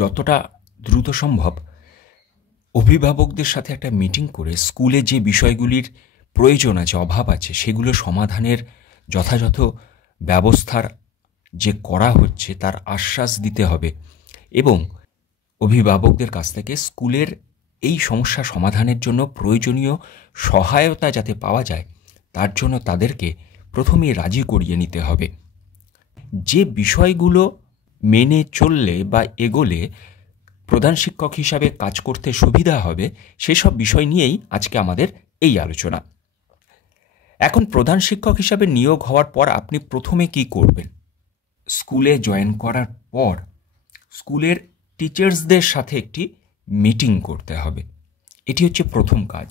যতটা দ্রুত সম্ভব অভিভাবকদের সাথে একটা মিটিং করে স্কুলে যে বিষয়গুলির প্রয়োজন আছে, অভাব আছে, সেগুলো সমাধানের যথাযথ ব্যবস্থার যে করা হচ্ছে তার আশ্বাস দিতে হবে এবং অভিভাবকদের কাছ থেকে স্কুলের এই সমস্যা সমাধানের জন্য প্রয়োজনীয় সহায়তা যাতে পাওয়া যায় তার জন্য তাদেরকে প্রথমেই রাজি করিয়ে নিতে হবে। যে বিষয়গুলো মেনে চললে বা এগোলে প্রধান শিক্ষক হিসাবে কাজ করতে সুবিধা হবে সেসব বিষয় নিয়েই আজকে আমাদের এই আলোচনা। এখন প্রধান শিক্ষক হিসাবে নিয়োগ হওয়ার পর আপনি প্রথমে কি করবেন? স্কুলে জয়েন করার পর স্কুলের টিচার্সদের সাথে একটি মিটিং করতে হবে। এটি হচ্ছে প্রথম কাজ।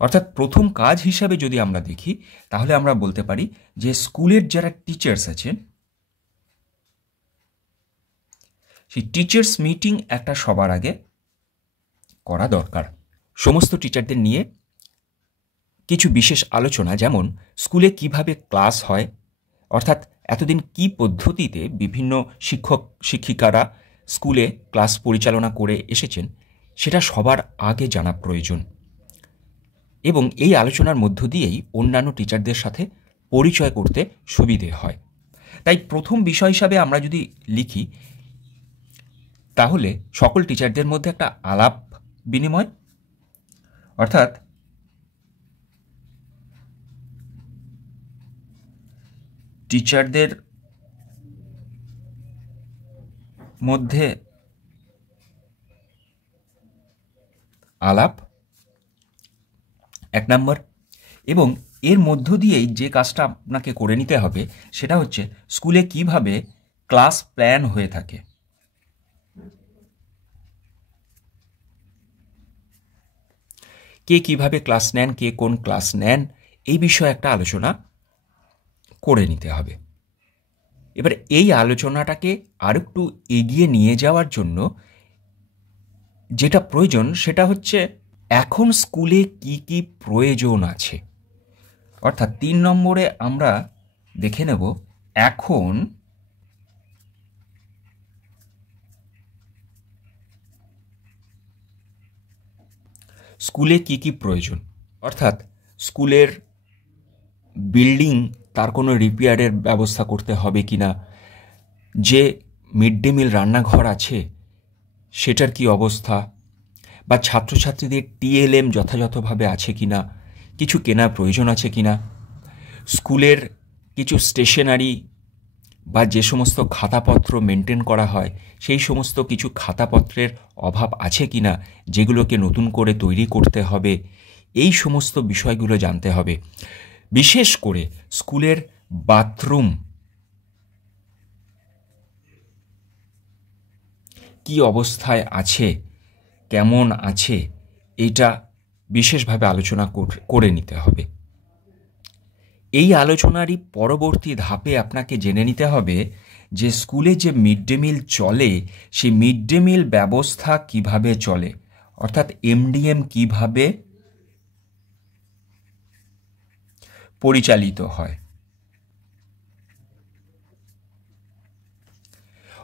অর্থাৎ প্রথম কাজ হিসাবে যদি আমরা দেখি তাহলে আমরা বলতে পারি যে স্কুলের যারা টিচার্স আছেন সেই টিচার্স মিটিং একটা সবার আগে করা দরকার। সমস্ত টিচারদের নিয়ে কিছু বিশেষ আলোচনা, যেমন স্কুলে কিভাবে ক্লাস হয়, অর্থাৎ এতদিন কি পদ্ধতিতে বিভিন্ন শিক্ষক শিক্ষিকারা স্কুলে ক্লাস পরিচালনা করে এসেছেন সেটা সবার আগে জানা প্রয়োজন এবং এই আলোচনার মধ্য দিয়েই অন্যান্য টিচারদের সাথে পরিচয় করতে সুবিধে হয়। তাই প্রথম বিষয় হিসাবে আমরা যদি লিখি তাহলে সকল টিচারদের মধ্যে একটা আলাপ বিনিময়, অর্থাৎ টিচারদের মধ্যে আলাপ এক নম্বর, এবং এর মধ্য দিয়েই যে কাজটা আপনাকে করে নিতে হবে সেটা হচ্ছে স্কুলে কিভাবে ক্লাস প্ল্যান হয়ে থাকে। কে কিভাবে ক্লাস নেন, কে কোন ক্লাস নেন, এই বিষয়ে একটা আলোচনা করে নিতে হবে। এবার এই আলোচনাটাকে আরেকটু এগিয়ে নিয়ে যাওয়ার জন্য যেটা প্রয়োজন সেটা হচ্ছে এখন স্কুলে কি কি প্রয়োজন আছে। অর্থাৎ 3 নম্বরে আমরা দেখে নেব এখন স্কুলে কি কি প্রয়োজন, অর্থাৎ স্কুলের বিল্ডিং তার কোনো রিপেয়ারের ব্যবস্থা করতে হবে কিনা, যে মিড ডে মিল রান্নাঘর আছে সেটার কি অবস্থা, বা ছাত্রছাত্রীদের টিএলএম যথাযথভাবে আছে কিনা, কিছু কেনার প্রয়োজন আছে কিনা, স্কুলের কিছু স্টেশনারি বা যে সমস্ত খাতাপত্র মেনটেন করা হয় সেই সমস্ত কিছু খাতাপত্রের অভাব আছে কিনা যেগুলোকে নতুন করে তৈরি করতে হবে, এই সমস্ত বিষয়গুলো জানতে হবে। বিশেষ করে স্কুলের বাথরুম কি অবস্থায় আছে, কেমন আছে, এটা বিশেষভাবে আলোচনা করে নিতে হবে। এই আলোচনারই পরবর্তী ধাপে আপনাকে জেনে নিতে হবে যে স্কুলে যে মিড ডে মিল চলে সেই মিড ডে মিল ব্যবস্থা কিভাবে চলে, অর্থাৎ এমডিএম কিভাবে পরিচালিত হয়।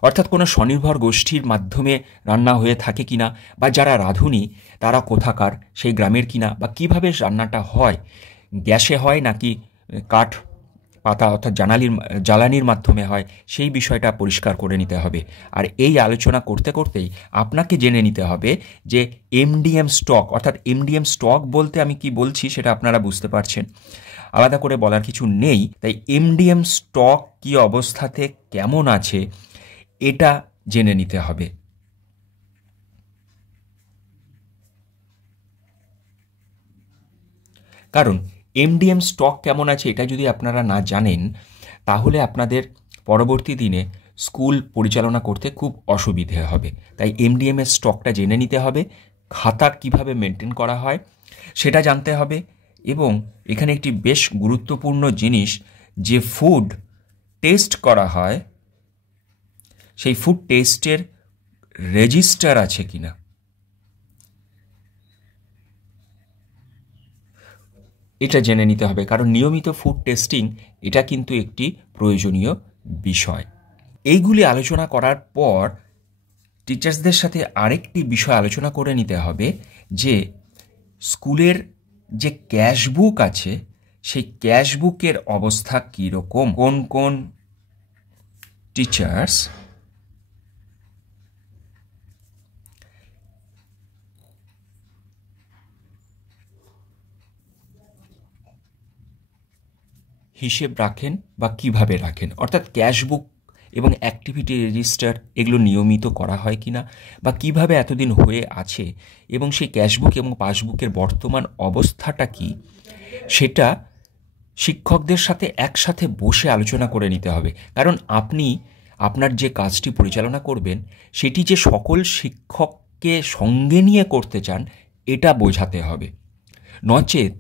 অর্থাৎ কোনো স্বনির্ভর গোষ্ঠীর মাধ্যমে রান্না হয়ে থাকে কিনা, বা যারা রাঁধুনি তারা কোথাকার, সেই গ্রামের কিনা, বা কিভাবে রান্নাটা হয়, গ্যাসে হয় নাকি কাঠ পাতা অর্থাৎ জ্বালানির মাধ্যমে হয়, সেই বিষয়টা পরিষ্কার করে নিতে হবে। আর এই আলোচনা করতে করতেই আপনাকে জেনে নিতে হবে যে এমডিএম স্টক, অর্থাৎ এমডিএম স্টক বলতে আমি কি বলছি সেটা আপনারা বুঝতে পারছেন, আলাদা করে বলার কিছু নেই। তাই এমডিএম স্টক কি অবস্থাতে কেমন আছে এটা জেনে নিতে হবে। কারণ এমডিএম স্টক কেমন আছে এটা যদি আপনারা না জানেন তাহলে আপনাদের পরবর্তী দিনে স্কুল পরিচালনা করতে খুব অসুবিধে হবে। তাই এমডিএম এর স্টকটা জেনে নিতে হবে, খাতা কিভাবে মেনটেন করা হয় সেটা জানতে হবে, এবং এখানে একটি বেশ গুরুত্বপূর্ণ জিনিস, যে ফুড টেস্ট করা হয় সেই ফুড টেস্টের রেজিস্টার আছে কিনা, এটা জেনে নিতে হবে। কারণ নিয়মিত ফুড টেস্টিং এটা কিন্তু একটি প্রয়োজনীয় বিষয়। এইগুলি আলোচনা করার পর টিচার্সদের সাথে আরেকটি বিষয় আলোচনা করে নিতে হবে যে স্কুলের যে ক্যাশবুক আছে সেই ক্যাশবুকের অবস্থা কীরকম, কোন কোন টিচার্স হিসেব রাখেন বা কিভাবে রাখেন, অর্থাৎ ক্যাশবুক এবং অ্যাক্টিভিটি রেজিস্টার এগুলো নিয়মিত করা হয় কিনা বা কিভাবে এতদিন হয়ে আছে এবং সেই ক্যাশবুক এবং পাসবুকের বর্তমান অবস্থাটা কি, সেটা শিক্ষকদের সাথে একসাথে বসে আলোচনা করে নিতে হবে। কারণ আপনি আপনার যে কাজটি পরিচালনা করবেন সেটি যে সকল শিক্ষককে সঙ্গে নিয়ে করতে চান এটা বোঝাতে হবে, নচেত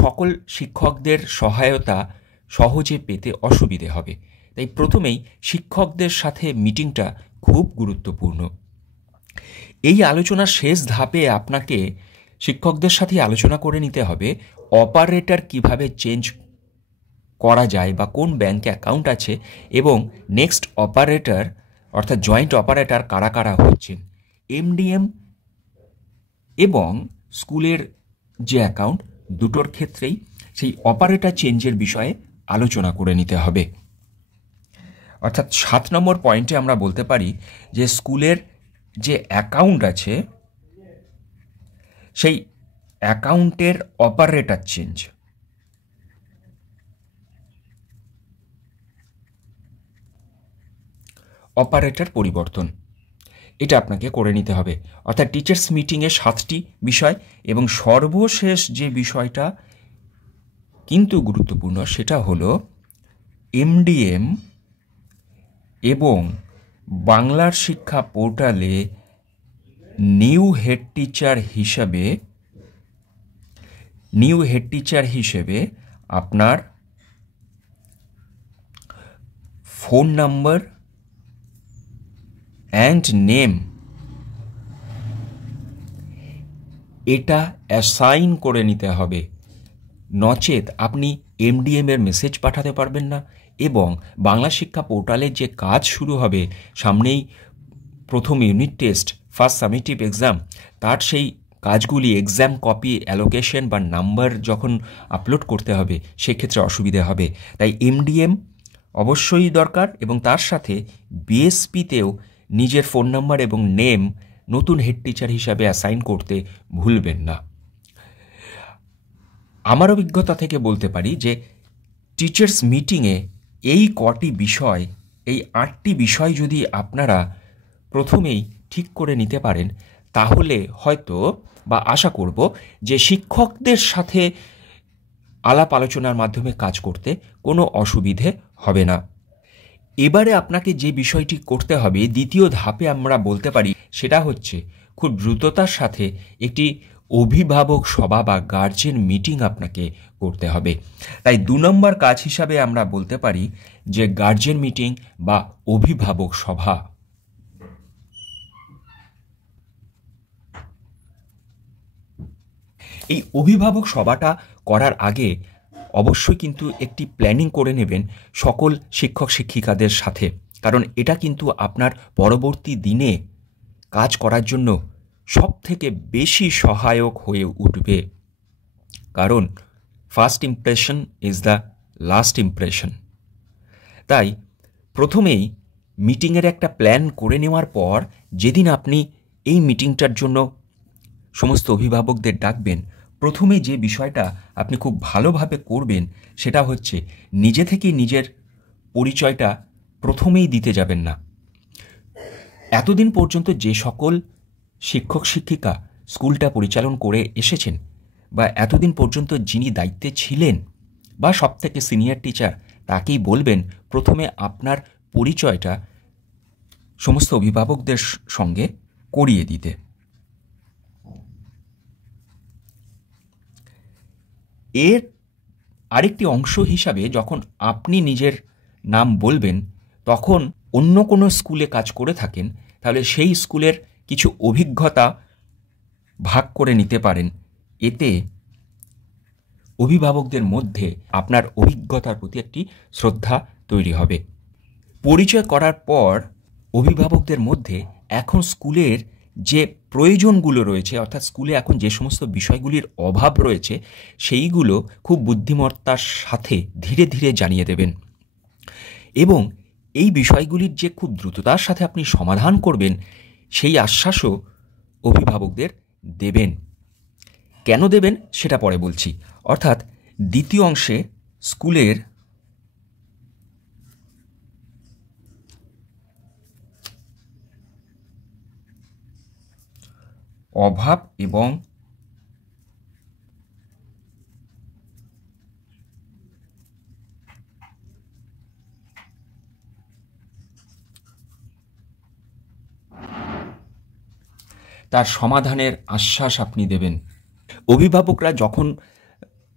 সকল শিক্ষকদের সহায়তা সহজে পেতে অসুবিধে হবে। তাই প্রথমেই শিক্ষকদের সাথে মিটিংটা খুব গুরুত্বপূর্ণ। এই আলোচনার শেষ ধাপে আপনাকে শিক্ষকদের সাথে আলোচনা করে নিতে হবে অপারেটর কিভাবে চেঞ্জ করা যায় বা কোন ব্যাংকে অ্যাকাউন্ট আছে এবং নেক্সট অপারেটর অর্থাৎ জয়েন্ট অপারেটর কারা কারা হচ্ছেন। এমডিএম এবং স্কুলের যে অ্যাকাউন্ট দুটোর ক্ষেত্রেই সেই অপারেটর চেঞ্জের বিষয়ে আলোচনা করে নিতে হবে। অর্থাৎ 7 নম্বর পয়েন্টে আমরা বলতে পারি যে স্কুলের যে অ্যাকাউন্ট আছে সেই অ্যাকাউন্টের অপারেটর চেঞ্জ। অপারেটর পরিবর্তন এটা আপনাকে করে নিতে হবে। অর্থাৎ টিচার্স মিটিংয়ে 7টি বিষয় এবং সর্বশেষ যে বিষয়টা কিন্তু গুরুত্বপূর্ণ সেটা হলো এমডিএম এবং বাংলার শিক্ষা পোর্টালে নিউ হেড টিচার হিসেবে আপনার ফোন নাম্বার অ্যান্ড নেম এটা অ্যাসাইন করে নিতে হবে, নচেত আপনি এমডিএমের মেসেজ পাঠাতে পারবেন না এবং বাংলা শিক্ষা পোর্টালের যে কাজ শুরু হবে সামনেই প্রথম unit test, first summative exam, তার সেই কাজগুলি এক্সাম কপি অ্যালোকেশন বা নাম্বার যখন আপলোড করতে হবে সেক্ষেত্রে অসুবিধে হবে। তাই এমডিএম অবশ্যই দরকার এবং তার সাথে বিএসপিতেও নিজের ফোন নাম্বার এবং নেম নতুন হেড টিচার হিসাবে অ্যাসাইন করতে ভুলবেন না। আমার অভিজ্ঞতা থেকে বলতে পারি যে টিচার্স মিটিংয়ে এই কটি বিষয়, এই 8টি বিষয় যদি আপনারা প্রথমেই ঠিক করে নিতে পারেন তাহলে হয়তো বা আশা করব যে শিক্ষকদের সাথে আলাপ আলোচনার মাধ্যমে কাজ করতে কোনো অসুবিধে হবে না। এবারে আপনাকে যে বিষয়টি করতে হবে দ্বিতীয় ধাপে আমরা বলতে পারি সেটা হচ্ছে খুব দ্রুততার সাথে একটি অভিভাবক সভা বা গার্জেন মিটিং আপনাকে করতে হবে। তাই 2 নম্বর কাজ হিসাবে আমরা বলতে পারি যে গার্জেন মিটিং বা অভিভাবক সভা। এই অভিভাবক সভাটা করার আগে অবশ্যই কিন্তু একটি প্ল্যানিং করে নেবেন সকল শিক্ষক শিক্ষিকাদের সাথে, কারণ এটা কিন্তু আপনার পরবর্তী দিনে কাজ করার জন্য সবথেকে বেশি সহায়ক হয়ে উঠবে। কারণ first impression is the last impression. তাই প্রথমেই মিটিংয়ের একটা প্ল্যান করে নেওয়ার পর যেদিন আপনি এই মিটিংটার জন্য সমস্ত অভিভাবকদের ডাকবেন, প্রথমে যে বিষয়টা আপনি খুব ভালোভাবে করবেন সেটা হচ্ছে নিজে থেকেই নিজের পরিচয়টা প্রথমেই দিতে যাবেন না। এতদিন পর্যন্ত যে সকল শিক্ষক শিক্ষিকা স্কুলটা পরিচালন করে এসেছেন বা এতদিন পর্যন্ত যিনি দায়িত্বে ছিলেন বা সবথেকে সিনিয়র টিচার তাকেই বলবেন প্রথমে আপনার পরিচয়টা সমস্ত অভিভাবকদের সঙ্গে করিয়ে দিতে। এর আরেকটি অংশ হিসাবে যখন আপনি নিজের নাম বলবেন তখন অন্য কোনো স্কুলে কাজ করে থাকেন তাহলে সেই স্কুলের কিছু অভিজ্ঞতা ভাগ করে নিতে পারেন। এতে অভিভাবকদের মধ্যে আপনার অভিজ্ঞতার প্রতি একটি শ্রদ্ধা তৈরি হবে। পরিচয় করার পর অভিভাবকদের মধ্যে এখন স্কুলের যে প্রয়োজনগুলো রয়েছে, অর্থাৎ স্কুলে এখন যে সমস্ত বিষয়গুলির অভাব রয়েছে, সেইগুলো খুব বুদ্ধিমত্তার সাথে ধীরে ধীরে জানিয়ে দেবেন এবং এই বিষয়গুলির যে খুব দ্রুততার সাথে আপনি সমাধান করবেন সেই আশ্বাসও অভিভাবকদের দেবেন। কেন দেবেন সেটা পরে বলছি। অর্থাৎ দ্বিতীয় অংশে স্কুলের অভাব এবং তার সমাধানের আশ্বাস আপনি দেবেন। অভিভাবকরা যখন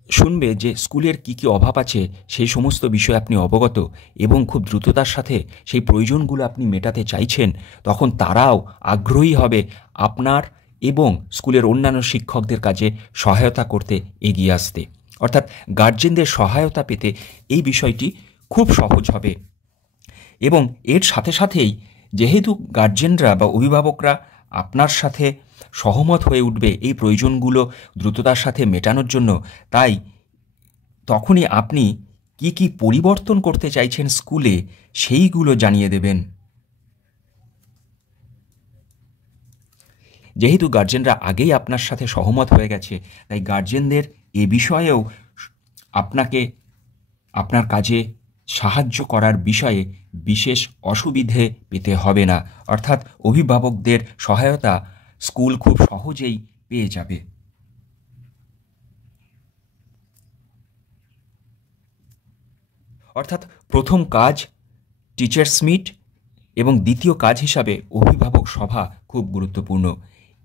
শুনবে যে স্কুলের কি কি অভাব আছে সেই সমস্ত বিষয়ে আপনি অবগত এবং খুব দ্রুততার সাথে সেই প্রয়োজনগুলো আপনি মেটাতে চাইছেন, তখন তারাও আগ্রহী হবে আপনার এবং স্কুলের অন্যান্য শিক্ষকদের কাজে সহায়তা করতে এগিয়ে আসতে। অর্থাৎ গার্জেনদের সহায়তা পেতে এই বিষয়টি খুব সহজ হবে এবং এর সাথে সাথেই যেহেতু গার্জেনরা বা অভিভাবকরা আপনার সাথে সহমত হয়ে উঠবে এই প্রয়োজনগুলো দ্রুততার সাথে মেটানোর জন্য, তাই তখনই আপনি কি কি পরিবর্তন করতে চাইছেন স্কুলে সেইগুলো জানিয়ে দেবেন। যেহেতু গার্জেনরা আগেই আপনার সাথে সহমত হয়ে গেছে, তাই গার্জেনদের এ বিষয়েও আপনাকে আপনার কাজে সাহায্য করার বিষয়ে বিশেষ অসুবিধে পেতে হবে না। অর্থাৎ অভিভাবকদের সহায়তা স্কুল খুব সহজেই পেয়ে যাবে। অর্থাৎ প্রথম কাজ টিচার্স মিট এবং দ্বিতীয় কাজ হিসাবে অভিভাবক সভা খুব গুরুত্বপূর্ণ।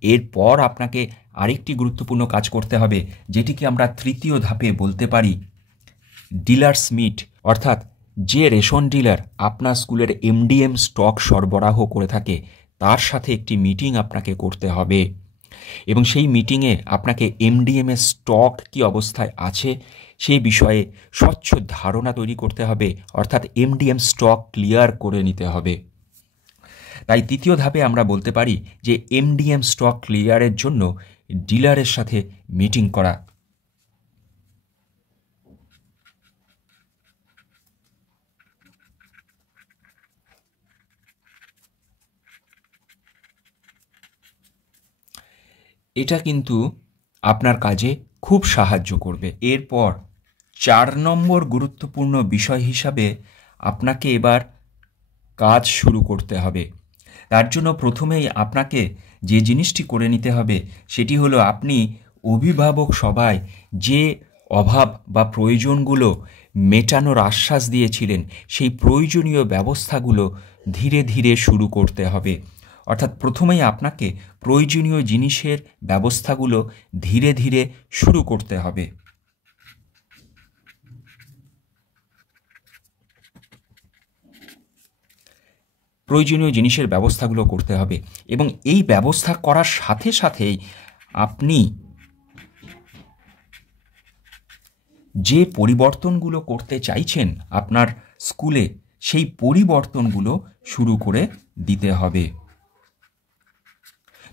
এরপর আপনাকে আরেকটি গুরুত্বপূর্ণ কাজ করতে হবে, যেটিকে আমরা তৃতীয় ধাপে বলতে পারি ডিলার্স মিট। অর্থাৎ যে রেশন ডিলার আপনার স্কুলের এমডিএম স্টক সরবরাহ করে থাকে তার সাথে একটি মিটিং আপনাকে করতে হবে এবং সেই মিটিংয়ে আপনাকে এমডিএম এর স্টক কী অবস্থায় আছে সেই বিষয়ে স্বচ্ছ ধারণা তৈরি করতে হবে। অর্থাৎ এমডিএম স্টক ক্লিয়ার করে নিতে হবে। তাই তৃতীয় ধাপে আমরা বলতে পারি যে এমডিএম স্টক ক্লিয়ারের জন্য ডিলারের সাথে মিটিং করা। এটা কিন্তু আপনার কাজে খুব সাহায্য করবে। এরপর 4 নম্বর গুরুত্বপূর্ণ বিষয় হিসাবে আপনাকে এবার কাজ শুরু করতে হবে। তার জন্য প্রথমেই আপনাকে যে জিনিসটি করে নিতে হবে সেটি হলো আপনি অভিভাবক সভায় যে অভাব বা প্রয়োজনগুলো মেটানোর আশ্বাস দিয়েছিলেন সেই প্রয়োজনীয় ব্যবস্থাগুলো ধীরে ধীরে শুরু করতে হবে। অর্থাৎ প্রথমেই আপনাকে প্রয়োজনীয় জিনিসের ব্যবস্থাগুলো ধীরে ধীরে শুরু করতে হবে। প্রয়োজনীয় জিনিসের ব্যবস্থাগুলো করতে হবে এবং এই ব্যবস্থা করার সাথে সাথেই আপনি যে পরিবর্তনগুলো করতে চাইছেন আপনার স্কুলে সেই পরিবর্তনগুলো শুরু করে দিতে হবে।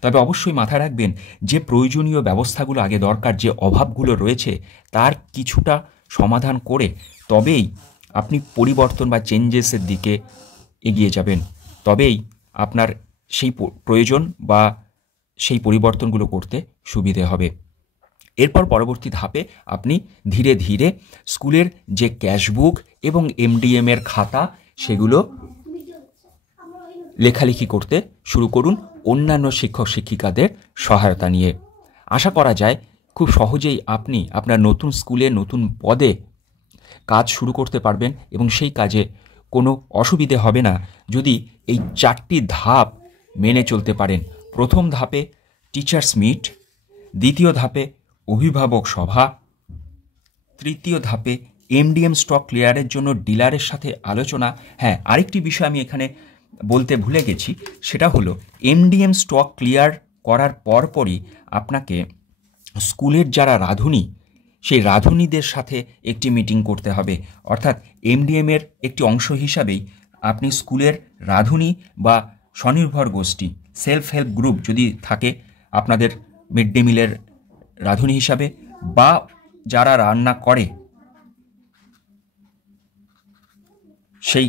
তবে অবশ্যই মাথায় রাখবেন যে প্রয়োজনীয় ব্যবস্থাগুলো আগে দরকার, যে অভাবগুলো রয়েছে তার কিছুটা সমাধান করে তবেই আপনি পরিবর্তন বা চেঞ্জেসের দিকে এগিয়ে যাবেন। তবেই আপনার সেই প্রয়োজন বা সেই পরিবর্তনগুলো করতে সুবিধে হবে। এরপর পরবর্তী ধাপে আপনি ধীরে ধীরে স্কুলের যে ক্যাশবুক এবং এমডিএমের খাতা সেগুলো লেখালেখি করতে শুরু করুন অন্যান্য শিক্ষক শিক্ষিকাদের সহায়তা নিয়ে। আশা করা যায় খুব সহজেই আপনি আপনার নতুন স্কুলে নতুন পদে কাজ শুরু করতে পারবেন এবং সেই কাজে কোনো অসুবিধে হবে না যদি এই 4টি ধাপ মেনে চলতে পারেন। প্রথম ধাপে টিচার্স মিট, দ্বিতীয় ধাপে অভিভাবক সভা, তৃতীয় ধাপে এমডিএম স্টক ক্লিয়ারের জন্য ডিলারের সাথে আলোচনা। হ্যাঁ, আরেকটি বিষয় আমি এখানে বলতে ভুলে গেছি, সেটা হলো এমডিএম স্টক ক্লিয়ার করার পরপরই আপনাকে স্কুলের যারা রাঁধুনি সেই রাঁধুনিদের সাথে একটি মিটিং করতে হবে। অর্থাৎ এমডিএমের একটি অংশ হিসাবেই আপনি স্কুলের রাঁধুনি বা স্বনির্ভর গোষ্ঠী, সেলফ হেল্প গ্রুপ যদি থাকে আপনাদের মিড ডে মিলের রাঁধুনি হিসাবে, বা যারা রান্না করে সেই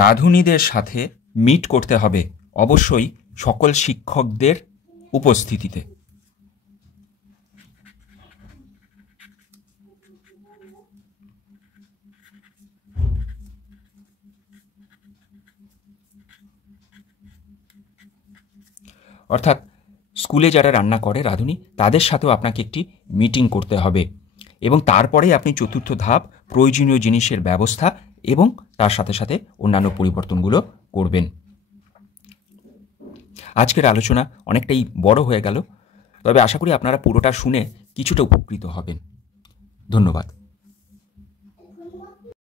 রাঁধুনিদের সাথে মিট করতে হবে অবশ্যই সকল শিক্ষকদের উপস্থিতিতে। অর্থাৎ স্কুলে যারা রান্না করে রাঁধুনি তাদের সাথেও আপনাকে একটি মিটিং করতে হবে, এবং তারপরে আপনি চতুর্থ ধাপ প্রয়োজনীয় জিনিসের ব্যবস্থা এবং তার সাথে সাথে অন্যান্য পরিবর্তনগুলো করবেন। আজকের আলোচনা অনেকটাই বড় হয়ে গেল, তবে আশা করি আপনারা পুরোটা শুনে কিছুটা উপকৃত হবেন। ধন্যবাদ।